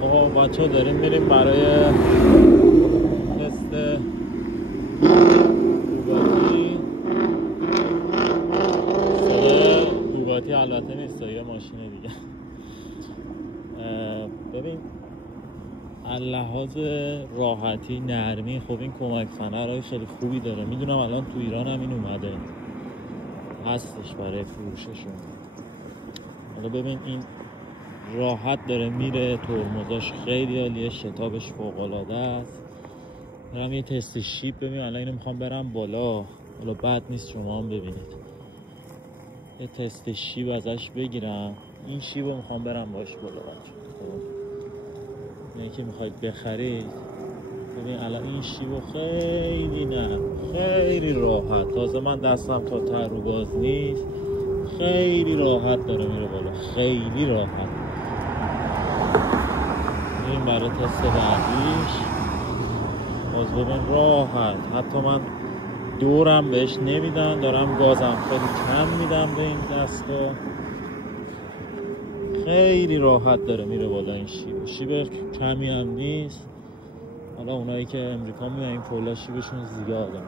خب بچه داریم میریم برای تست بوگاتی. صدای بوگاتی البته نیست، یه ماشین دیگه. ببین لحاظ راحتی نرمی، خب این کمک فنرهای خیلی خوبی داره. میدونم الان تو ایران هم این اومده هستش برای فروششون. حالا ببین این راحت داره میره، ترمزاش خیلی عالیه، شتابش فوق العاده است. برم یه تست شیب ببین. الان اینو میخوام برم بالا، حالا بد نیست شما هم ببینید یه تست شیب ازش بگیرم. این شیب رو میخوام برم باش بالا بچه. خب اینه که میخواید بخرید، ببین الان این شیبو خیلی راحت، تازه من دستم تا ته رو گاز نیست، خیلی راحت داره میره بالا، خیلی راحت. این برای تست بعدیش باز ببین راحت، حتی من دورم بهش نمیدم، دارم گازم خیلی کم میدم به این دستا، خیلی راحت داره میره بالا. این شیب کمی هم نیست. حالا اونایی که امریکا میان این پولا شیبشون زیاده.